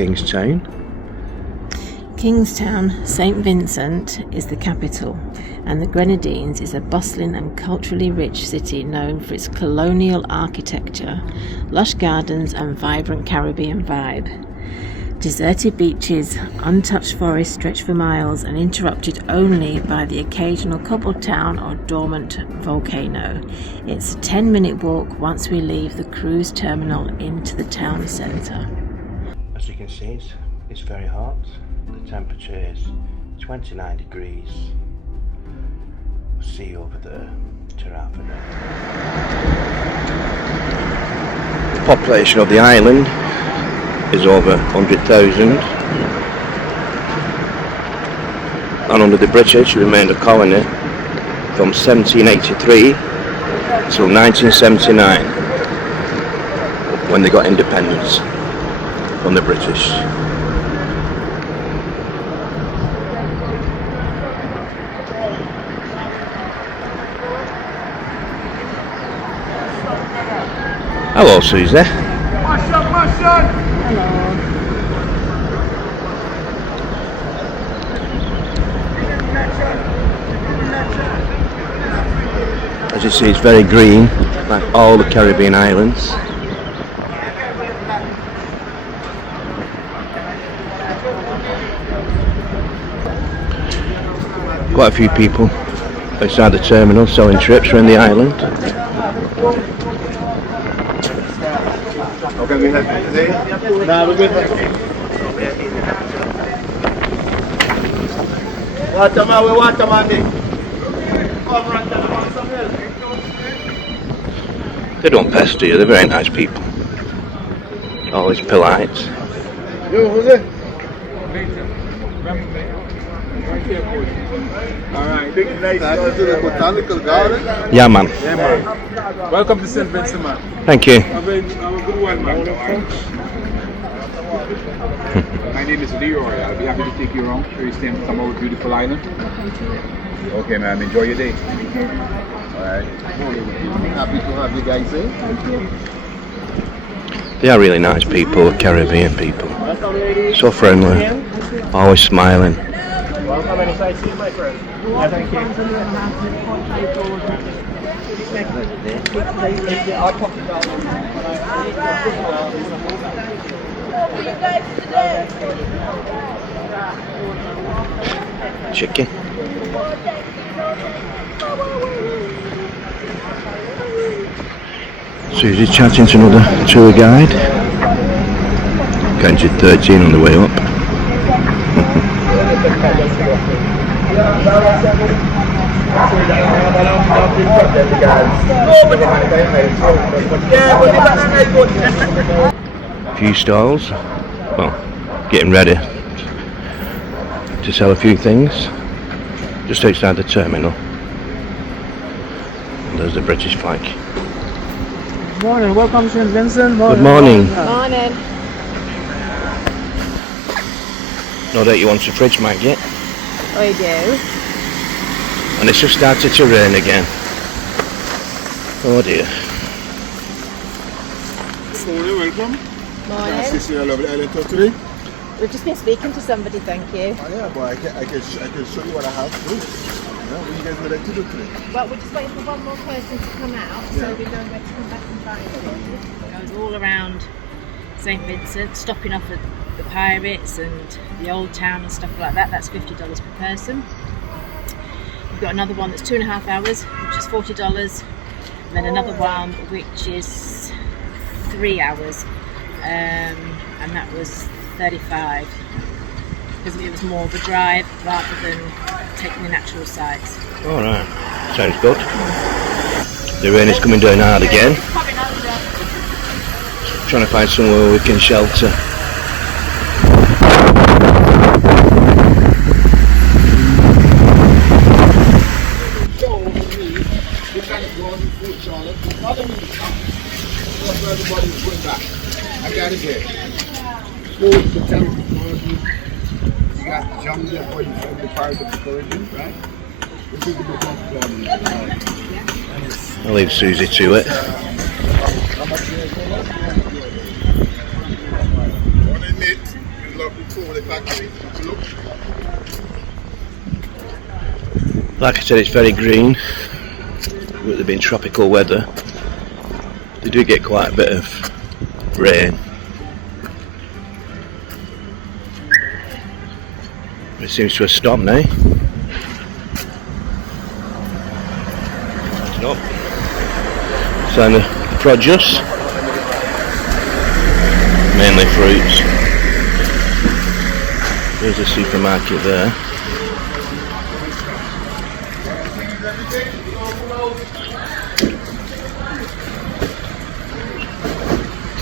Kingstown. Kingstown, St Vincent, is the capital, and the Grenadines is a bustling and culturally rich city known for its colonial architecture, lush gardens and vibrant Caribbean vibe. Deserted beaches, untouched forests stretch for miles and interrupted only by the occasional cobbled town or dormant volcano. It's a 10-minute walk once we leave the cruise terminal into the town centre. As you can see, it's very hot. The temperature is 29 degrees. See you over there, Tarafa. The population of the island is over 100,000. And under the British, it remained a colony from 1783 till 1979, when they got independence from the British. Hello, Susie. Hello. As you see, it's very green, like all the Caribbean islands. Quite a few people outside the terminal selling trips around the island. Okay, we have today. No, we're good. They don't pester you, they're very nice people. Always polite. Yo, who's it? Alright, big nice to the botanical garden. Yeah, man. Yeah, man. Welcome to St. Vincent, man. Thank you. Have a good one, man. My name is Leroy. I'll be happy to take you around, show you some of our beautiful island. Okay, man. Enjoy your day. Alright. Happy to have you guys here. Thank you. They are really nice people, Caribbean people. So friendly, always smiling. Welcome any sightseeing, my friend. Thank you. Chicken. Susie's chatting to another tour guide. Counted 13 on the way up. A few stalls, well, getting ready to sell a few things just outside the terminal. And there's the British flag. Good morning, welcome to St. Vincent. Good morning. Morning. No doubt you want a fridge mag yet? I do. And it's just started to rain again. Oh dear. Morning, welcome. Morning. Nice to see you, lovely island tour today. We've just been speaking to somebody, thank you. Oh yeah, but I can show you what I have to do. Yeah, what you guys would like to do today? Well, we're just waiting for one more person to come out, so we know where to come back and find them. Goes all around St Vincent, stopping off at the Pirates and the Old Town and stuff like that. That's $50 per person. We've got another one that's 2.5 hours, which is $40. And then another one which is 3 hours, and that was $35, because it was more of a drive rather than taking the natural sights. Alright, sounds good. The rain is coming down hard again. Trying to find somewhere we can shelter. I got it here. Food, the temple, you got jungle for you from the part of the Excursion, right? This is the book. I'll leave Susie to it. Morning, mate. Like I said, it's very green. With there being tropical weather, they do get quite a bit of rain. It seems to have stopped now. Nope. So the produce, mainly fruits. There's a supermarket there.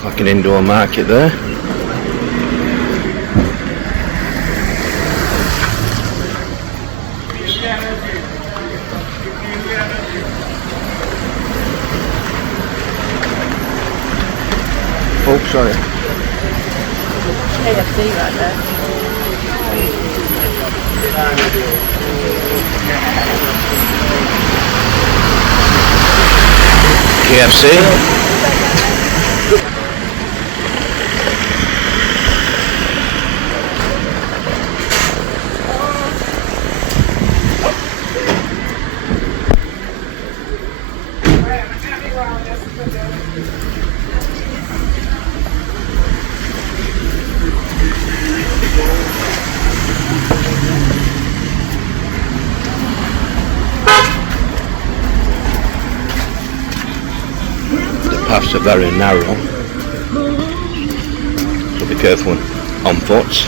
Like an indoor market there. Oh, sorry. KFC right there. KFC. The paths are very narrow, so be careful on foot.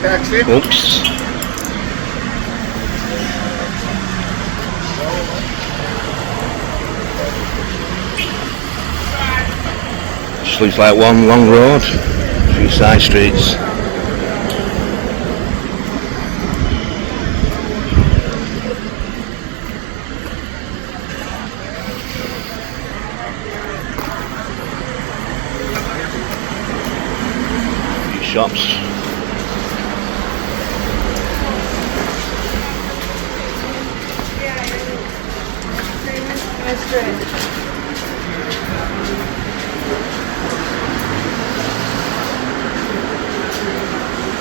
Taxi. Oops. Just looks like one long road, a few side streets. A few shops.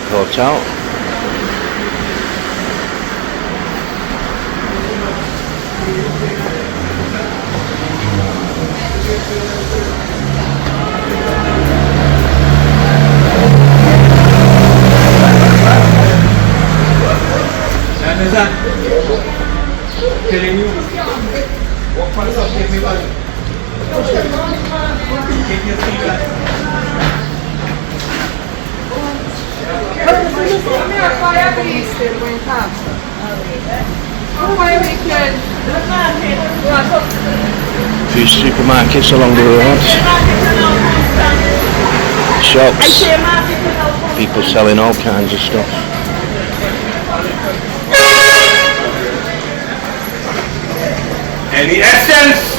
Hotel. A few supermarkets along the road. Shops. People selling all kinds of stuff. And the essence.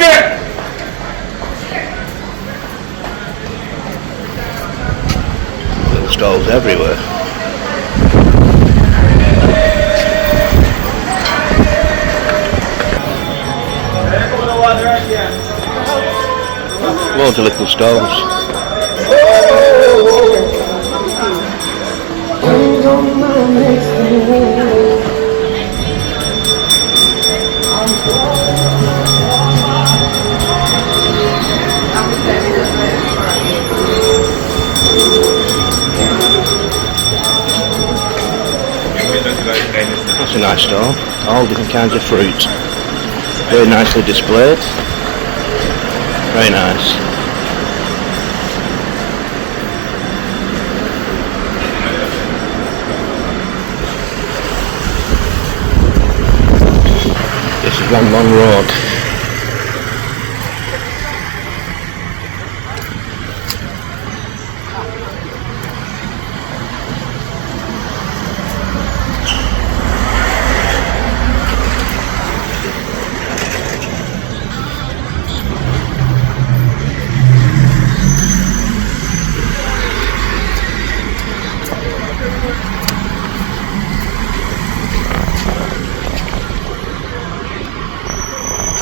Little stalls everywhere. Loads of little stalls. That's a nice stall. All different kinds of fruit. Very nicely displayed. Very nice. This is one long road.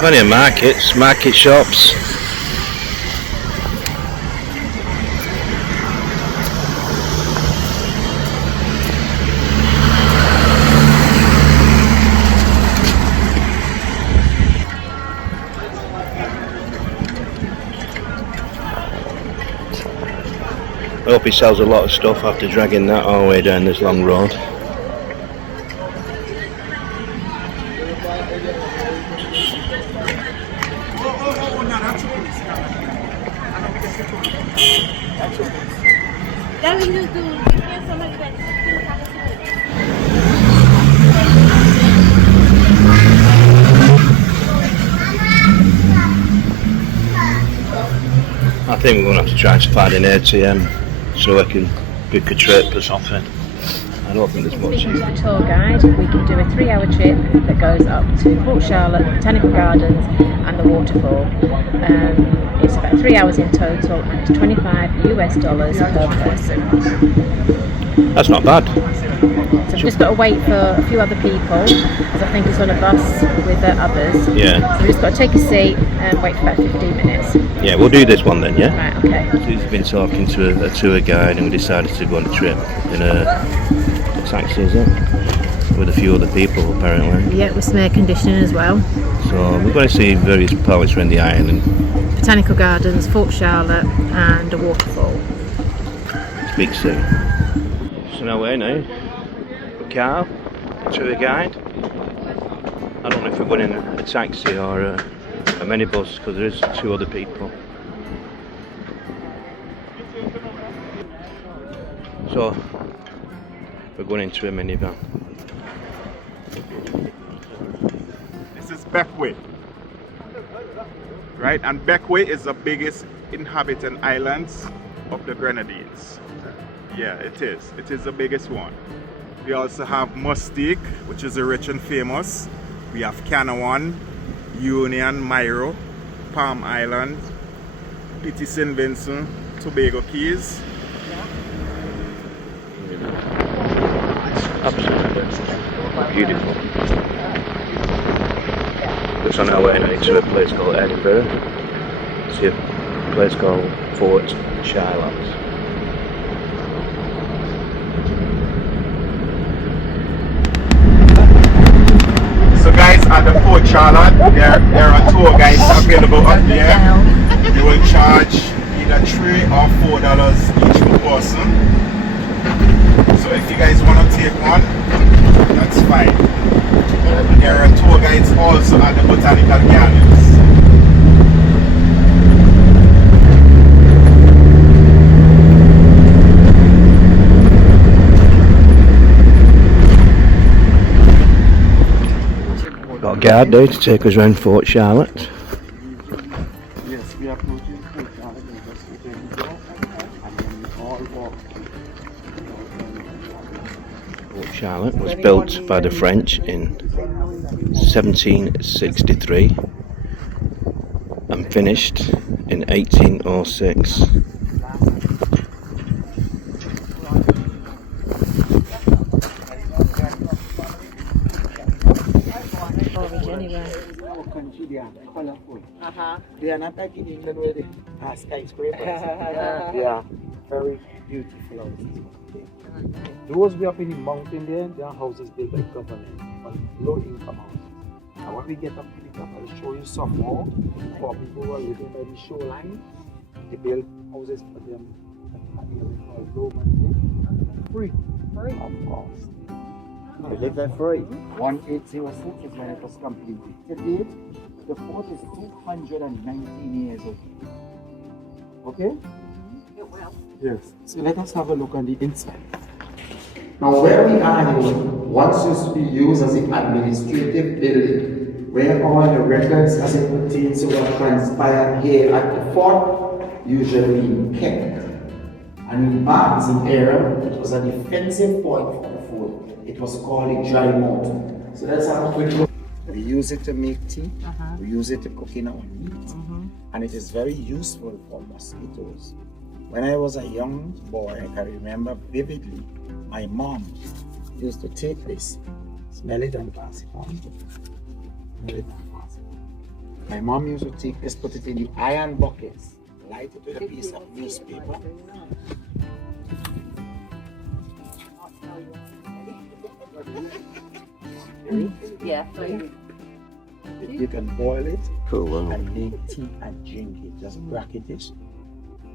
Plenty of markets, market shops. I hope he sells a lot of stuff after dragging that all the way down this long road. I think we're going to have to try and find an ATM so I can book a trip or something. I don't think there's much. With a tour guide, we can do a 3-hour trip that goes up to Port Charlotte, Botanical Gardens and the waterfall. It's about 3 hours in total and it's $25 per person. That's not bad. So we've just got to wait for a few other people because I think it's on a bus with the others. Yeah. So we've just got to take a seat and wait for about 15 minutes. Yeah, we'll do this one then, yeah? Right, okay. We've been talking to a tour guide and we decided to go on a trip in a taxi, is it? With a few other people apparently. Yeah, with some air conditioning as well. So we're going to see various parts around the island. Botanical Gardens, Fort Charlotte and a waterfall. Speak soon. So now we're now with Carl, the tour guide. I don't know if we're going in a taxi or a minibus because there is 2 other people. So we're going into a minivan. This is Beckway, right? And Beckway is the biggest inhabited islands of the Grenadines. Yeah, it is. It is the biggest one. We also have Mustique, which is rich and famous. We have Canawan, Union, Myro, Palm Island, Petit St. Vincent, Tobago Keys. Absolutely beautiful. Just on our way now to a place called Edinburgh. See a place called Fort Charlotte. So guys, at the Fort Charlotte, there are tour guides available up there. They will charge either $3 or $4 each per person. So if you guys want to take one, that's fine. And there are tour guides also at the Botanical Gardens. Got a guide there to take us around Fort Charlotte. Yes, we are approaching Fort Charlotte. Fort Charlotte was built by the French in 1763 and finished in 1806. They are not like in England where they have skyscrapers. Yeah, very beautiful houses. Those way up in the mountain there, they are houses built by government, but low income houses. And when we get up to the top, I'll show you some more for people who are living by the shoreline. They build houses for them at the area called Lomax. Free, of course. They live there free. 1806 is when it was completed. To date, the fort is 219 years old. Okay? It will. Yes. So let us have a look on the inside. Now where we are here, once used to be used as an administrative building, where all the records as it pertains to what transpired here at the fort usually kept. And in Martin's era, it was a defensive point for the fort. It was called a dry moat. So let's have a quick look. We use it to make tea, we use it to cook in our meat, and it is very useful for mosquitoes. When I was a young boy, I can remember vividly, my mom used to take this, smell it and pass it on. Smell it and pass it on. My mom used to take this, put it in the iron buckets, light it with a piece of newspaper. Yeah. You can boil it Cool, and make tea and drink it. Just crack it is.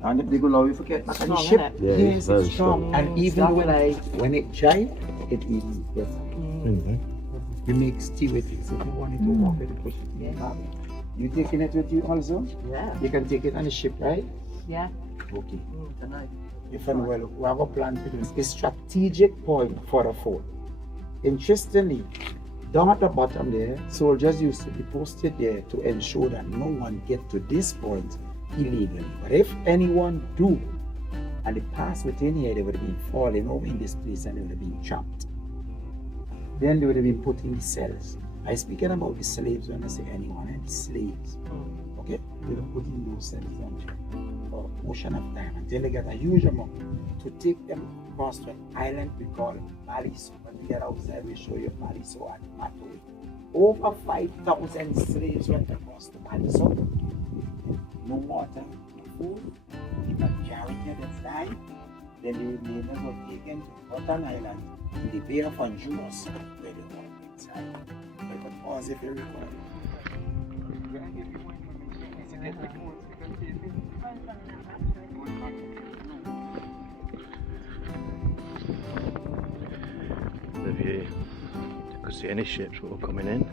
And if they go low, you forget back on the ship. Isn't Yeah, Yes, very it's strong. And even when it dry, it even better. You make tea with it. So if you want it to walk it, put it in the bag. You taking it with you also? Yeah. You can take it on the ship, right? Yeah. Okay. If and well, we have a plan to do a strategic point for the fort. Interestingly, down at the bottom there, soldiers used to be posted there to ensure that no one get to this point illegally. But if anyone do, and they pass within here, they would have been falling over in this place and they would have been trapped. Then they would have been put in the cells. I speaking about the slaves when I say anyone, and the slaves. Okay? They were put in those cells for a portion of time until they get a huge amount to take them across to an island we call Maliso. When we get outside, we show you Maliso and Matoi. Over 5,000 slaves went across to Maliso. No water, no food. They got carried here, they died. Then the remainers were taken to Rotan Island in the Bay of Honduras, where they were inside. But could pause if you require. The view. You could see any ships that were coming in.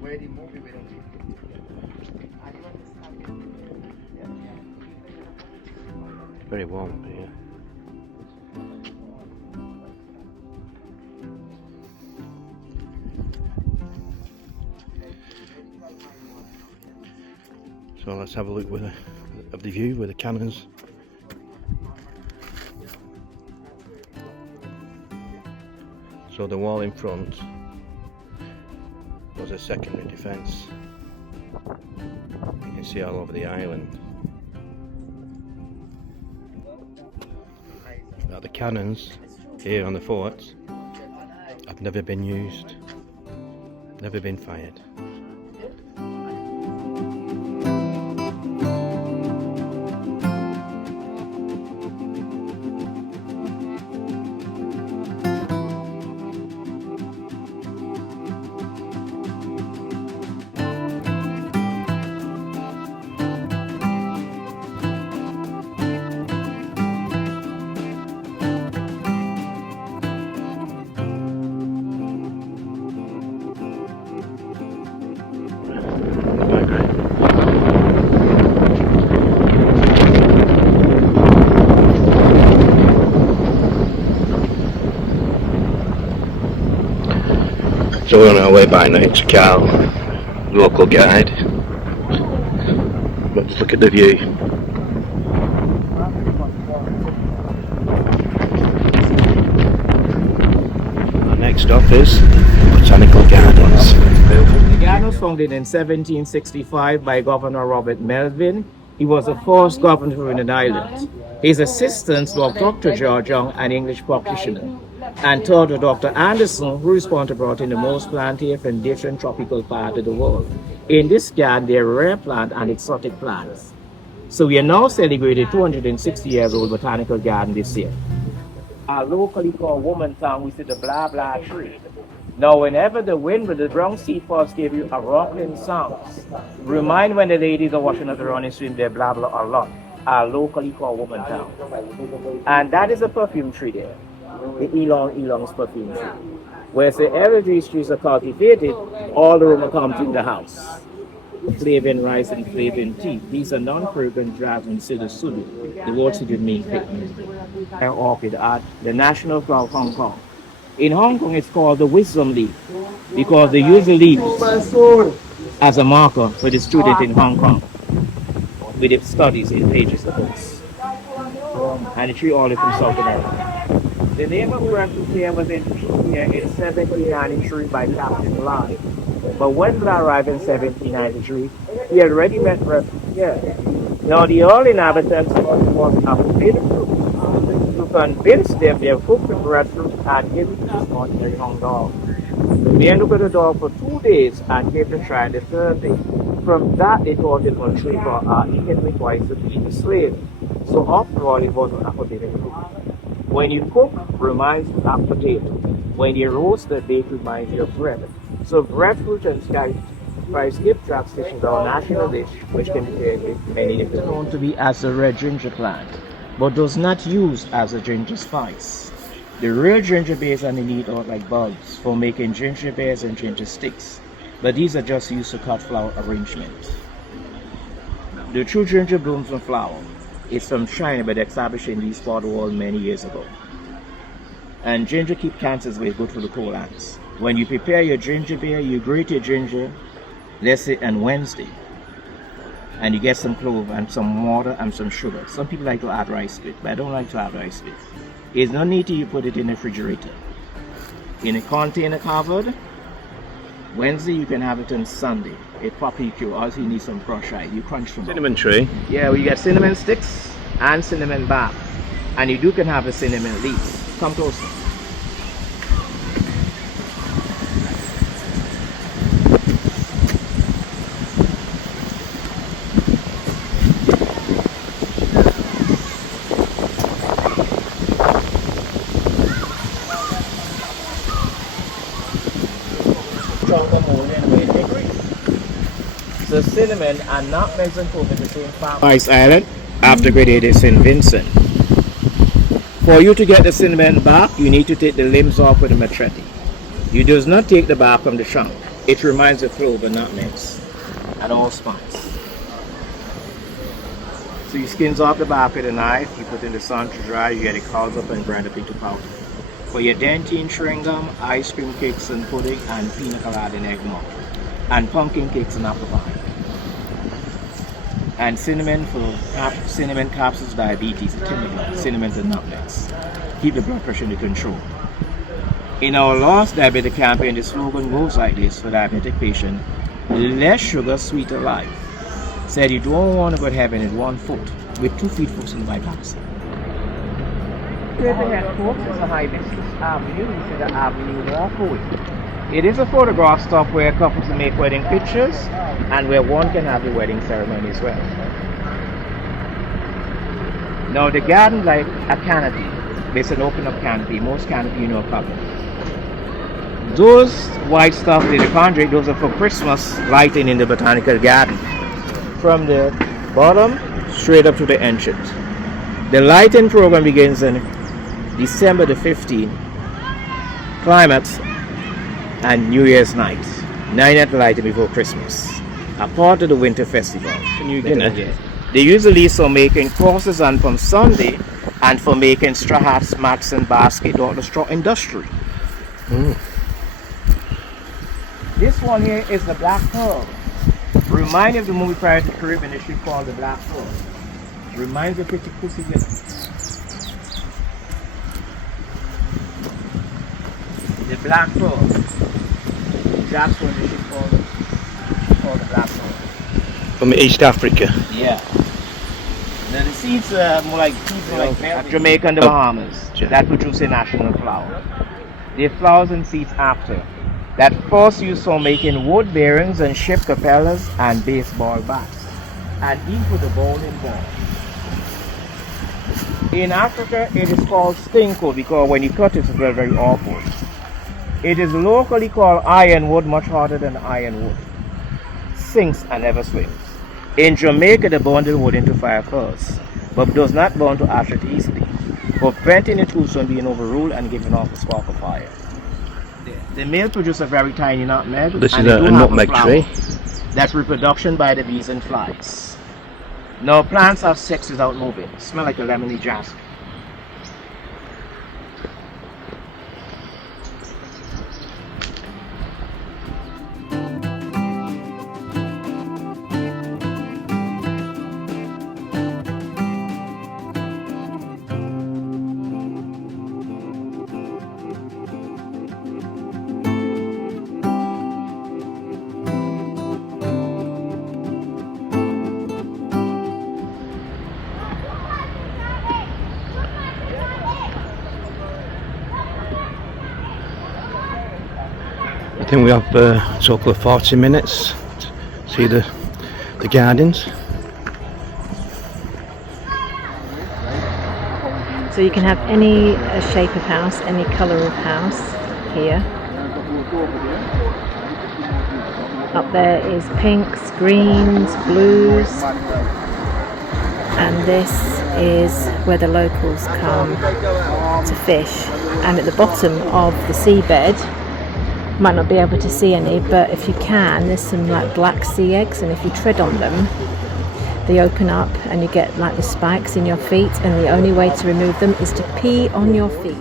Where the movie will be. Very warm up here. So let's have a look of the view with the cannons. So the wall in front was a secondary defence. You can see all over the island. Now the cannons here on the forts have never been used, never been fired. So we're on our way back now to Carl, local guide. But just look at the view. Our next stop is Botanical Gardens. The garden was founded in 1765 by Governor Robert Melvin. He was the first governor of Grenadines Island. His assistants were Dr. George Young, an English practitioner, and third Dr. Anderson, who responded to brought in the most planted from different tropical parts of the world. In this garden, there are rare plant and exotic plants. So we are now celebrating 260-year-old botanical garden this year. Our locally called Woman Town, we see the blah blah tree. Now, whenever the wind with the brown sea falls give you a rocking sound, remind when the ladies are washing up the running stream, they blah blah a lot. Our locally called Woman Town. And that is a perfume tree there. The Elong's perfume tree. Where the evergreen trees are cultivated, all the aroma comes in the house. Flavoring rice and flavoring tea. These are non-fragrant drugs and psilocybin. The word should mean pigment. And orchid art, the national flower of Hong Kong. In Hong Kong, it's called the wisdom leaf because they use the leaves as a marker for the student in Hong Kong with its studies in pages of books. and the tree olive from South America. The name of breadfruit here was introduced here in 1793 by Captain Lyon. But when they arrived in 1793, he had already met breadfruit here. Now the early inhabitants thought it was a forbidden fruit. To convince them, they cooked the breadfruit and gave it to this ordinary young dog. The man looked at the dog for 2 days and gave it a try the third day. From that, they thought it was trade for eating it twice to be a slave. So after all, it was a forbidden fruit. When you cook, reminds you of potato. When you roast, the bake reminds you of bread. So breadfruit and fried skipjack fish is our national dish, which can be prepared with many different known to be as a red ginger plant, but does not use as a ginger spice. The real ginger bears underneath are like bulbs for making ginger beers and ginger sticks, but these are just used to cut flower arrangement. The true ginger blooms from flower. It's from China, but established in these part of the world many years ago. And ginger keep cancers away, good for the colons. When you prepare your ginger beer, you grate your ginger, let's say on Wednesday, and you get some clove and some water and some sugar. Some people like to add rice to it, but I don't like to add rice to it. It's no need to you put it in the refrigerator. In a container covered, Wednesday you can have it on Sunday. It properly cure. Also you need some crushed ice. You crunch some Cinnamon tree. Yeah, we get cinnamon sticks and cinnamon bark. And you can have a cinnamon leaf. Come closer. The cinnamon and nutmegs and clove in the same farm. Ice Island, after Grenadines in Vincent. For you to get the cinnamon bark, you need to take the limbs off with a machete. You do not take the bark from the trunk. It reminds of clove and nutmegs and all spice. So you skins off the bark with a knife, you put in the sun to dry, you get it called up and grind up into powder. For your dentine chewing gum, ice cream cakes and pudding, and pina colada and eggnog, and pumpkin cakes and apple pie. And cinnamon for cinnamon capsules, diabetes, cinnamon and nutmegs. Keep the blood pressure under control. In our last diabetic campaign, the slogan goes like this for diabetic patients: less sugar, sweeter life. Said you don't want to go to heaven in 1 foot with 2 feet focusing by vaccine. Here the headquarters is a hibiscus avenue. This is the avenue walk away. It is a photograph stop where couples can make wedding pictures and where one can have the wedding ceremony as well. Now the garden like a canopy. It's an open up canopy. Most canopy you know are covered. Those white stuff that you can't drink, those are for Christmas lighting in the botanical garden. From the bottom straight up to the entrance. The lighting program begins on December the 15th. Climax and New Year's night, 9 at lighting before Christmas, a part of the winter festival. They usually for making crosses and from Sunday and for making straw hats, mats and basket or the straw industry. This one here is the Black Pearl. Remind me of the movie Pirates of the Caribbean, it should call the Black Pearl. Reminds of Pretty Pussy Willow. The Black Pearl. That's what they should call the Black Pearl. From East Africa. Yeah. Now the seeds are more like Jamaica and the Bahamas that produce a national flower. They flowers and seeds after. That first used for making wood bearings and ship propellers and baseball bats. And even for the bowling ball. In Africa, it is called stinko because when you cut it, it's very, very awkward. It is locally called ironwood, much harder than ironwood. Sinks and never swims. In Jamaica, they burn the wood into fire first, but does not burn to ash it easily, preventing the tools from being overruled and giving off a spark of fire. The male produces a very tiny nutmeg. This is a nutmeg tree. That's reproduction by the bees and flies. Now plants have sex without moving. Smell like a lemony jasmine. think we have a total of 40 minutes to see the gardens. So you can have any shape of house, any colour of house here. Up there is pinks, greens, blues, and this is where the locals come to fish. And at the bottom of the seabed, might not be able to see any, but if you can, there's some like black sea eggs, and if you tread on them, they open up and you get like the spikes in your feet, and the only way to remove them is to pee on your feet.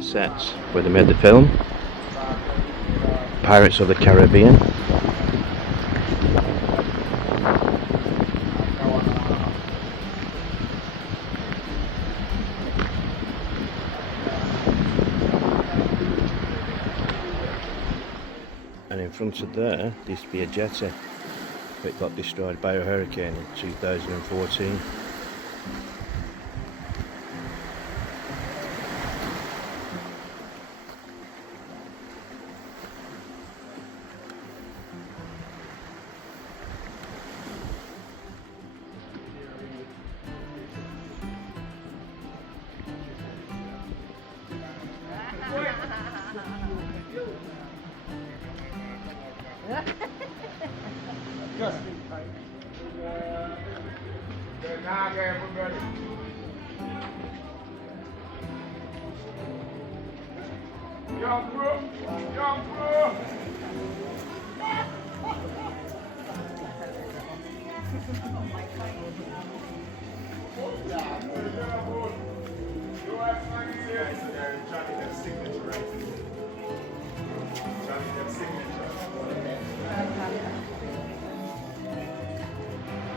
Sets where they made the film, Pirates of the Caribbean. And in front of there used to be a jetty, but it got destroyed by a hurricane in 2014.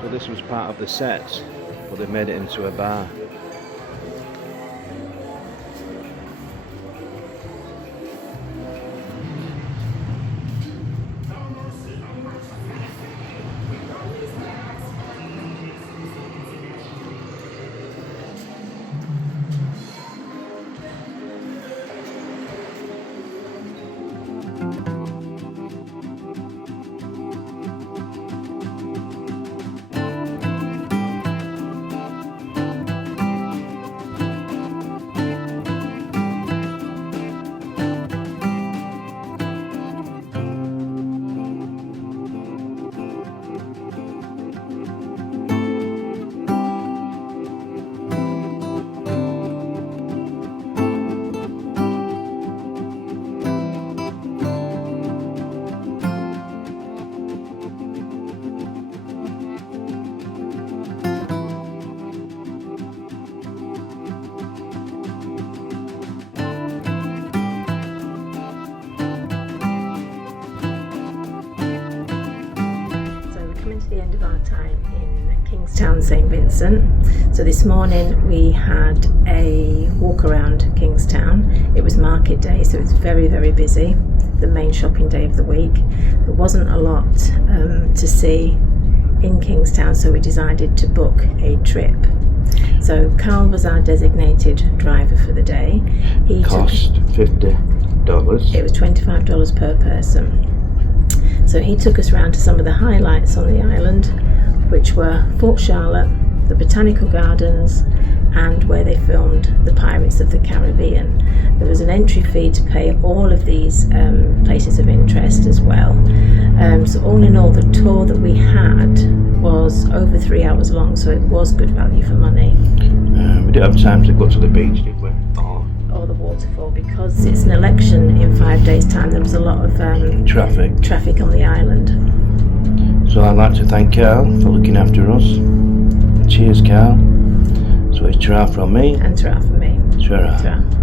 So this was part of the set, but they made it into a bar. The end of our time in Kingstown, St. Vincent. So this morning we had a walk around Kingstown. It was market day, so it's very, very busy, the main shopping day of the week. There wasn't a lot to see in Kingstown, so we decided to book a trip. So Carl was our designated driver for the day. He cost $50. It was $25 per person. So he took us round to some of the highlights on the island, which were Fort Charlotte, the Botanical Gardens, and where they filmed the Pirates of the Caribbean. There was an entry fee to pay all of these places of interest as well. So all in all, the tour that we had was over 3 hours long, so it was good value for money. We didn't have time to go to the beach, did we? Or the waterfall, because it's an election in 5 days' time. There was a lot of traffic on the island. So I'd like to thank Carl for looking after us. Cheers, Carl. So it's ta-ra from me. And ta-ra from me. Ta-ra. Ta-ra.